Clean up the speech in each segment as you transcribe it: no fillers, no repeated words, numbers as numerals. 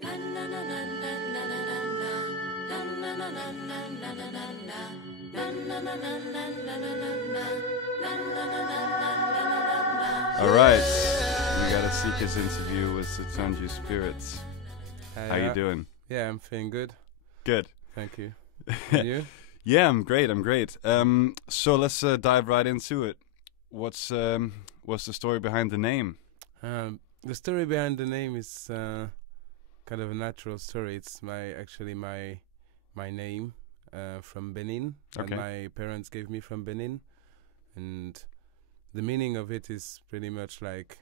All right, we got a CICAS interview with Setondji Spirit. How you doing? Yeah, I'm feeling good. Good. Thank you. And you? Yeah, I'm great. So let's dive right into it. What's the story behind the name? The story behind the name is kind of a natural story. It's my name from Benin. Okay. And my parents gave me from Benin, and the meaning of it is pretty much like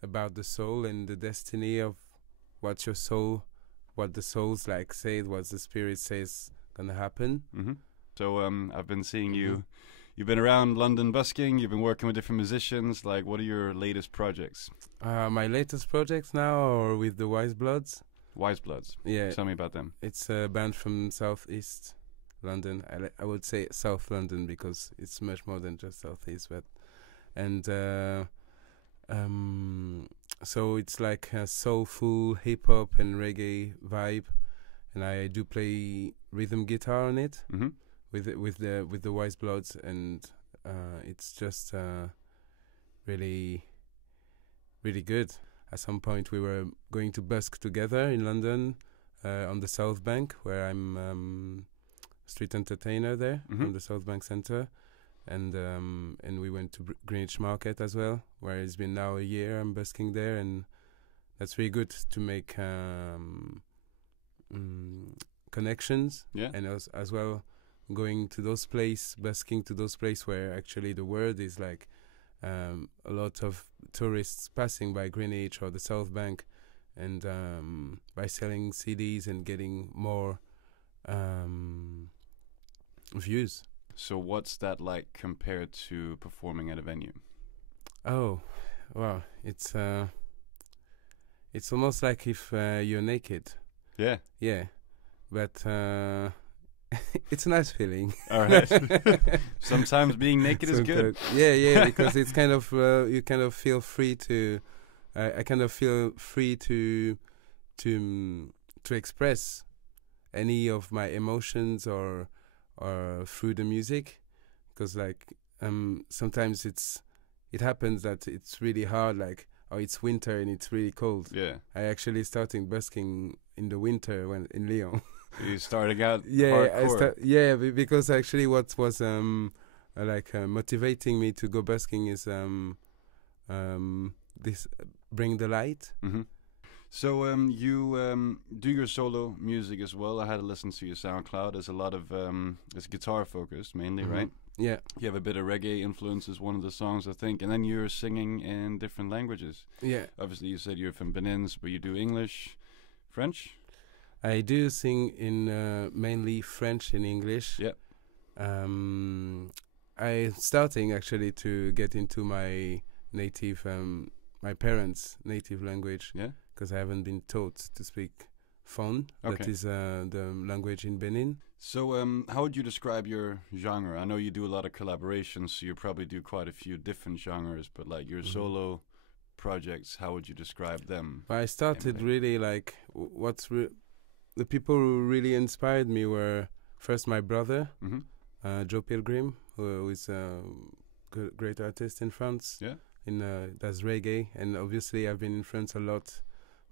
about the soul and the destiny of what the soul's like said, what the spirit says gonna happen. Mm-hmm. So I've been seeing you. You've been around London busking. You've been working with different musicians. Like, what are your latest projects? My latest projects now are with the Wise Bloods. Wise Bloods. Yeah. Tell me about them. It's a band from Southeast London. I would say South London because it's much more than just Southeast. So it's like a soulful hip hop and reggae vibe, and I do play rhythm guitar on it. Mm-hmm. with the Wise Bloods, and it's just really, really good. At some point, we were going to busk together in London on the South Bank, where I'm street entertainer there from the South Bank Centre, and we went to Greenwich Market as well, where it's been now a year I'm busking there, and that's really good to make connections, and as well. Going to those places, busking to those places where actually the word is like a lot of tourists passing by Greenwich or the South Bank, and by selling CDs and getting more views. So what's that like compared to performing at a venue? Oh, wow, it's almost like if you're naked. Yeah. Yeah, but. It's a nice feeling. All right. Sometimes being naked is good. Yeah, because it's kind of you kind of feel free to. I kind of feel free to express any of my emotions or through the music, because like sometimes it happens that it's really hard, like it's winter and it's really cold. Yeah. I actually started busking in the winter when in Lyon. You starting out hardcore. Because actually what was motivating me to go busking is this Bring the Light. Mm-hmm. So you do your solo music as well. I had to listen to your SoundCloud. There's a lot of it's guitar focused mainly, right? Yeah. You have a bit of reggae influence as one of the songs, I think, and then you're singing in different languages. Yeah. Obviously, you said you're from Benin, but you do English, French. I do sing in mainly French and English. Yeah. I'm starting actually to get into my native, my parents' native language. Yeah. Because I haven't been taught to speak Fon. Okay. That is the language in Benin. So how would you describe your genre? I know you do a lot of collaborations, so you probably do quite a few different genres, but like your solo projects, how would you describe them? I started really like the people who really inspired me were first my brother, Joe Pilgrim, who is a great artist in France. Yeah. Does reggae, and obviously I've been influenced a lot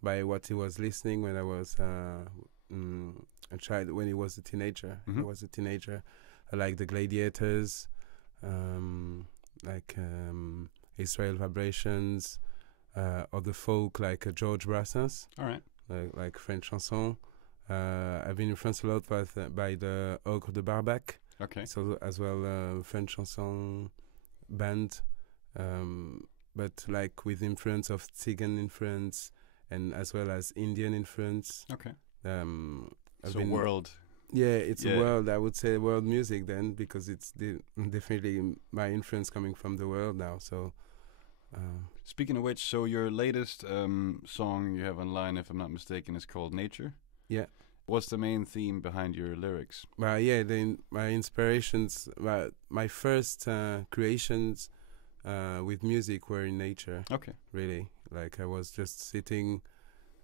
by what he was listening when I was a child. When he was a teenager, I was a teenager. I like the Gladiators, Israel Vibrations, or the folk like George Brassens. All right. Like French chanson. I've been influenced a lot by the Ogre de Barbac. Okay. So as well, French chanson band, but like with influence of Tsigan influence and as well as Indian influence. Okay. So world. Yeah, it's a world. I would say world music then, because it's definitely my influence coming from the world now. So. Speaking of which, so your latest song you have online, if I'm not mistaken, is called Nature. Yeah. What's the main theme behind your lyrics? My inspirations, my first creations with music were in nature. Okay. Really, like I was just sitting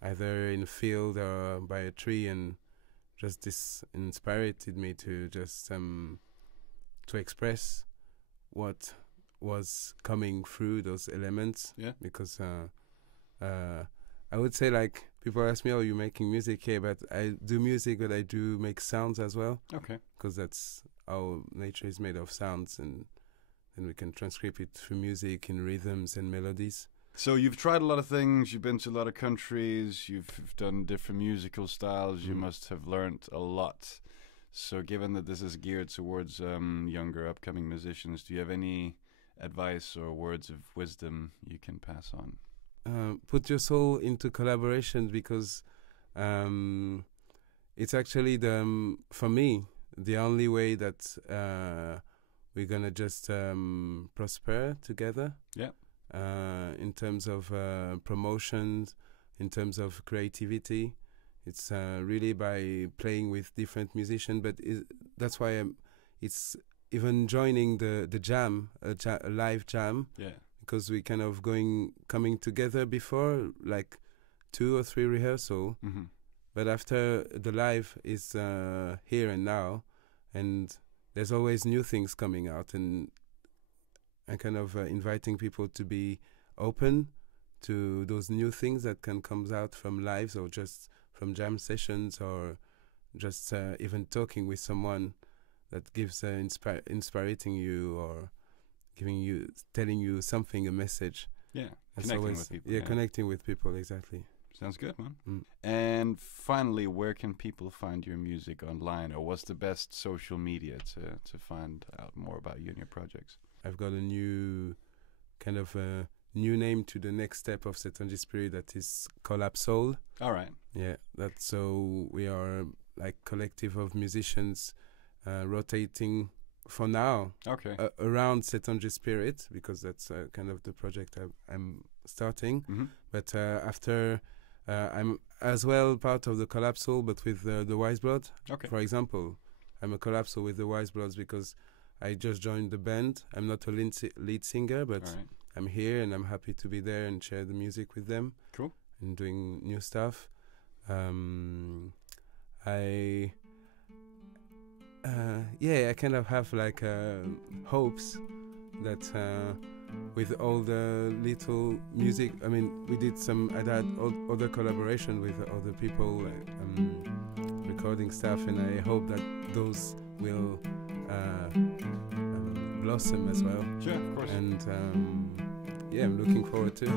either in a field or by a tree, and just this inspired me to just to express what was coming through those elements. Yeah. Because I would say, like, people ask me, "Oh, you're making music?" Yeah, but I do music, but I do make sounds as well. Okay. Because that's how nature is made of sounds, and we can transcribe it through music in rhythms and melodies. So you've tried a lot of things, you've been to a lot of countries, you've done different musical styles, you must have learned a lot. So given that this is geared towards younger upcoming musicians, do you have any advice or words of wisdom you can pass on? Put your soul into collaboration, because it's actually for me, the only way that we're gonna just prosper together. Yeah. In terms of promotions, in terms of creativity, it's really by playing with different musicians. But that's why it's even joining the jam, a live jam. Yeah. Because we kind of coming together before, like 2 or 3 rehearsal, but after the live is here and now, and there's always new things coming out, and kind of inviting people to be open to those new things that can come out from lives, or just from jam sessions, or just even talking with someone that gives inspiring you, or telling you something, a message. Yeah, That's connecting with people. Yeah, connecting with people, exactly. Sounds good, man. And finally, where can people find your music online, or what's the best social media to find out more about you and your projects? I've got a new kind of new name to the next step of Setondji Spirit, that is Collab Soul. All right. Yeah, so we are like collective of musicians rotating for now. Okay. Around Setondji Spirit, because that's kind of the project I'm starting. But after, I'm as well part of the Collab Soul, but with the Wise Blood. Okay. For example, I'm a Collab Soul with the Wise Bloods because I just joined the band. I'm not a lead singer, but I'm here and I'm happy to be there and share the music with them. Cool. And doing new stuff. I kind of have like hopes that with all the little music, I mean, I had other collaboration with other people, recording stuff, and I hope that those will blossom as well. Sure, of course. And I'm looking forward to it.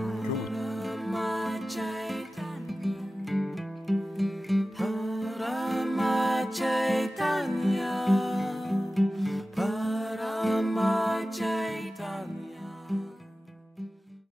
Chaitanya, Parama Chaitanya.